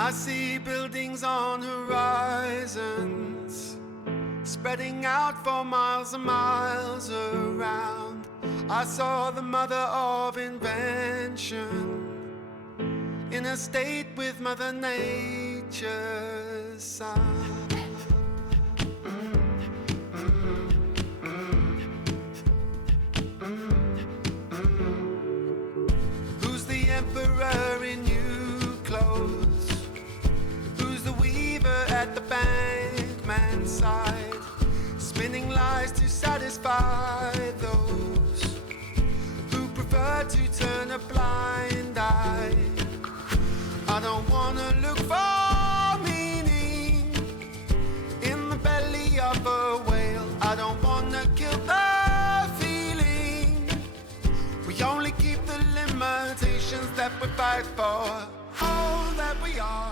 I see buildings on horizons, spreading out for miles and miles around. I saw the mother of invention in a state with Mother Nature's side. Who's the emperor in new clothes? Who's the weaver at the bankman's side, spinning lies to satisfy those who prefer to turn a blind eye? I don't wanna look for meaning in the belly of a whale. I don't wanna kill the feeling. We only keep the limitations that we fight for. All that we are.